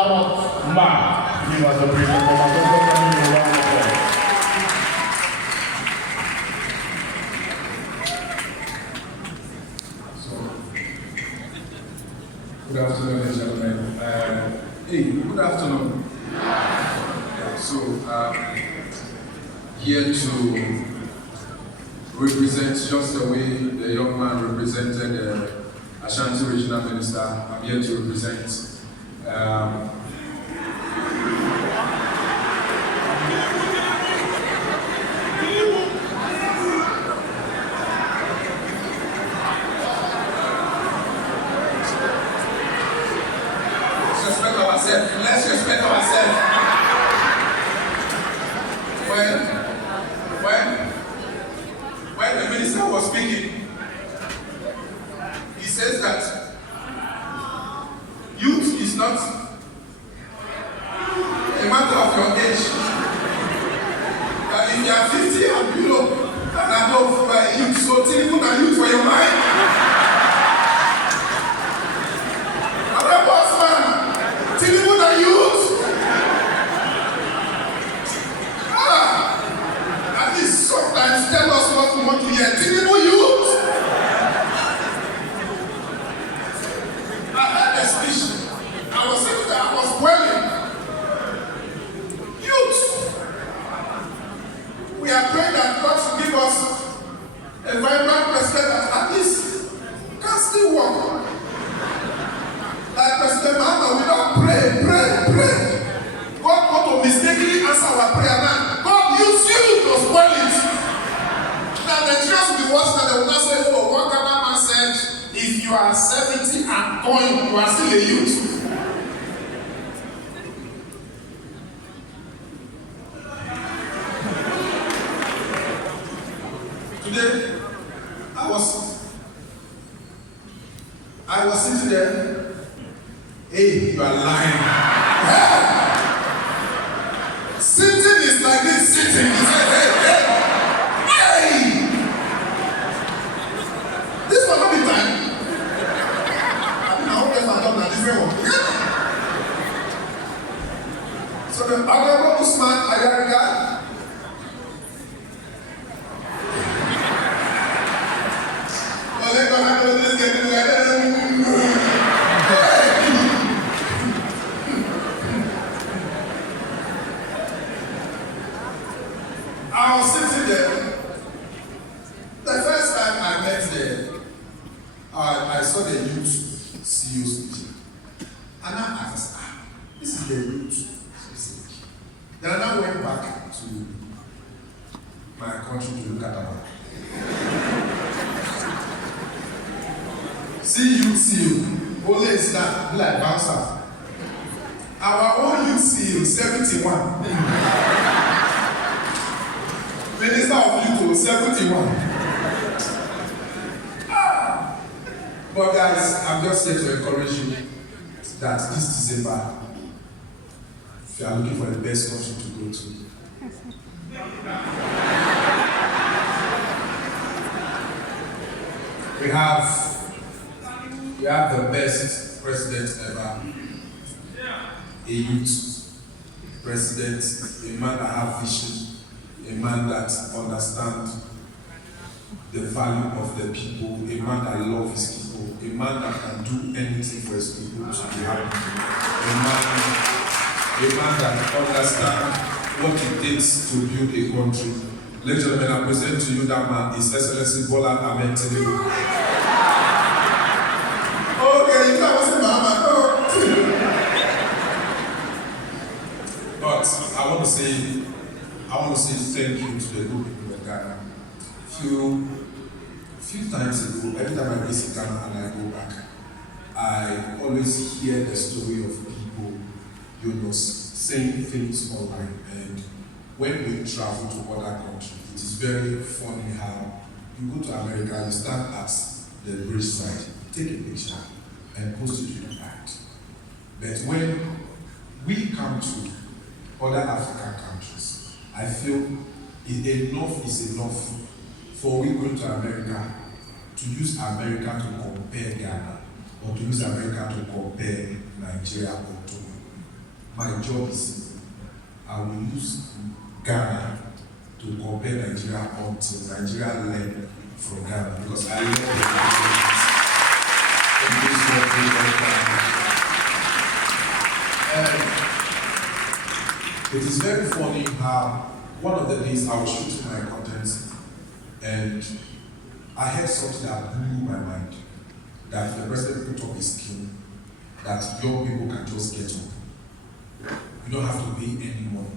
Parrot Mouth. Give us a brief performance. Good afternoon, ladies and gentlemen. Hey, good afternoon. Yeah, so, here to represent just the way the young man represented Ashanti Regional Minister. I'm here to represent let's respect ourselves. When the minister was speaking, he says that youth is not a matter of your age. That if you are 50 and below and above youth, so Tinubu na youth for your mind. Tinubu na youth. At least sometimes tell us what we want to hear. Tinubu youth. I heard a speech. I was sitting there, I was dwelling. Youth. We are praying that God should give us a vibrant president that at least can still walk. Like President Mahama, we don't pray. God want to mistakenly answer our prayer now. God use you to spoil it. Now the church will be worse than they will not say, oh, one Ghana man said, if you are 70 and going, you are still a youth. Today, I was sitting there. Hey, you are lying. Hey! Sitting is like this, sitting. He said, hey! This will not be time. I hope that's not done a different one. So the Honorable Usman Ayariga, well, they're going to handle this getting together. I was sitting there. The first time I met there, I saw the youth CEO speaking. And I asked, this is the youth. Then I now went back to my country to look at our. See you, only is that like bouncer. Our own youth CEO, 71. Minister of Youth, 71. But guys, I'm just here to encourage you that this December, if you are looking for the best country to go to, we have the best president ever, a youth president, a man that has vision, a man that understands the value of the people, a man that loves his people, a man that can do anything for his people to be happy, a man that understands what it takes to build a country. Ladies and gentlemen, I present to you that man, His Excellency Bola Ahmed Tinubu. Okay, you can't say Mama. But I want to say thank you to the good people of Ghana. Few times ago, every time I visit Ghana and I go back, I always hear the story of people, saying things online. And when we travel to other countries, it is very funny how you go to America, you stand at the bridge side, take a picture, and post it to the back. But when we come to other African countries, I feel enough is enough for we going to America to use America to compare Ghana or to use America to compare Nigeria or Togo. my job is simple. I will use Ghana to compare Nigeria until Nigeria learn from Ghana, because I love the it is very funny how one of the days I was shooting my content and I heard something that blew my mind. That the president put up his scheme that young people can just get up. You don't have to pay any money.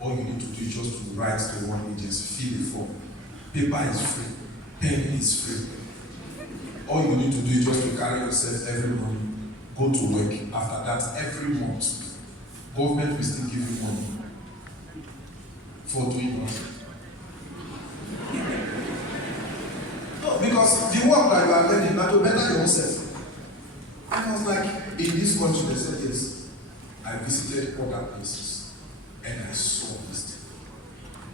All you need to do is just to write to one agency, fill the form. Paper is free, pen is free. All you need to do is just to carry yourself every morning, go to work. After that, every month, government will still give you money for doing nothing. No, because the work that you are learning now to better yourself. And I was like, in this country, they said yes. I visited other places and I saw this thing.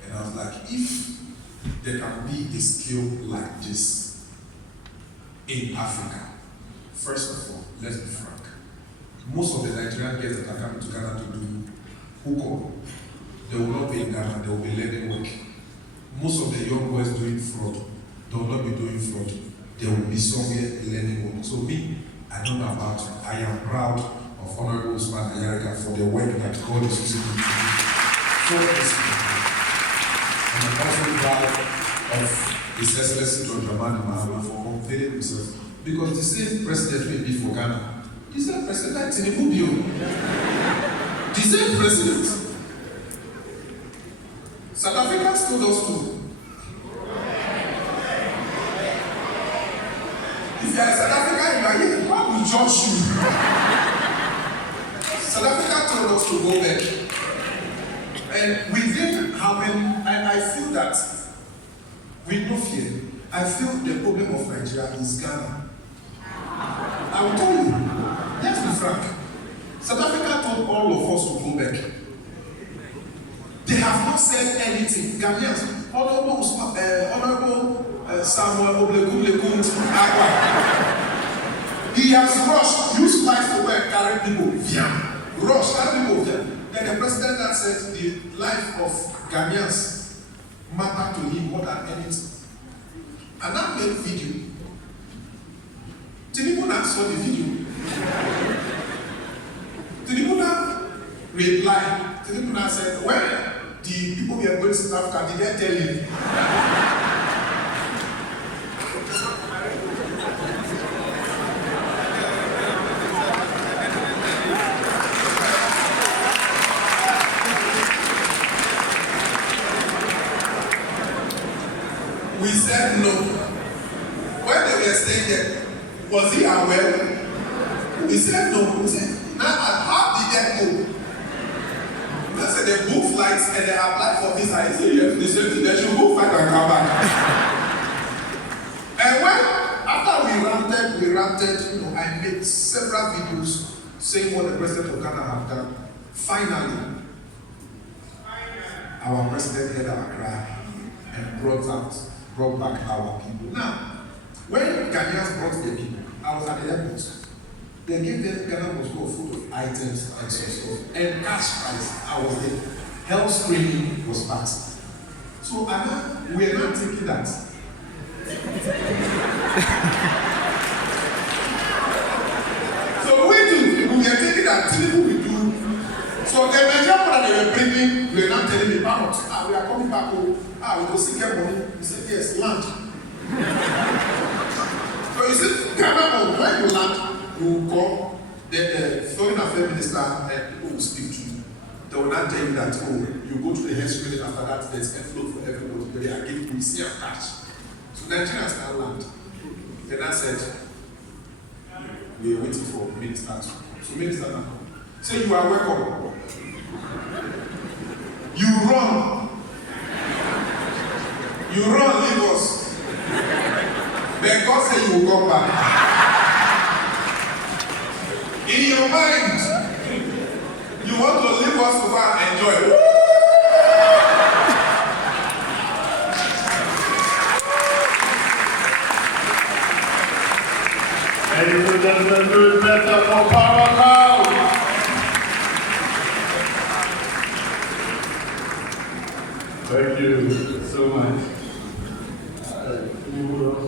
And I was like, if there can be a skill like this in Africa, first of all, let's be frank. Most of the Nigerian girls that are coming to Ghana to do hookup, they will not be in Ghana, they will be learning work. Most of the young boys doing fraud, they will not be doing fraud. They will be somewhere learning work. So me, I don't know about it. I am proud of Honorable Usman Ayariga for the work that God is using him to do. So and I'm also proud of His Excellency John Dramani Mahama for unveiling himself. Because the same president may be for Ghana. The same president Tinubu Bio. The same president. South Africans told us to. If you are South Africa, you are here, why we judge you? South Africa told us to go back. And within how many, and I feel that, with no fear, I feel the problem of Nigeria is Ghana. I will tell you, let's be frank. South Africa told all of us to go back. They have not said anything. Ghanaians, Honorable Samuel Oblegun Agua. He has rushed, used flights to work, carry people. Rush, carry people. Then the president that said the life of Ghanaians matter to him more than anything. And that made video. Tinubu saw the video. Tinubu replied. Tinubu said, well, the people we are going to South Africa, did they tell you? We said no. When they were staying there, was he aware? We said no. We said, now how did they go? They said they book flights and they apply for visa. I said yes. They said they should book flight and come back. And when after we ranted, I made several videos saying what the president of Ghana have done. Finally, our president heard our cry and brought back our people. Now, when Ghanaians brought their people, I was at the airport. They gave them Ghana was full of items and so stuff. And cash price, I was there. Health screening was passed. So we are not taking that. So we are taking that. Tinubu we do. So the Nigerian that they were bringing, we are not telling me, we are coming back home. We go see get money. He said, yes, land. So you see, Ghana, when you land, you will call, then the foreign affairs minister and people will speak to you. They will not tell you that, you go to the health screening after that, there's envelope for everybody, but they are giving you see cash. So Nigerians can land. Then I said, we are waiting for minister to. So minister now. Say you are welcome. You run. You run, leave us. Then God said you will come back. In your mind, you want to leave us to go and enjoy. Ladies and gentlemen, do it better for Parrot Mouth. Thank you so much. You would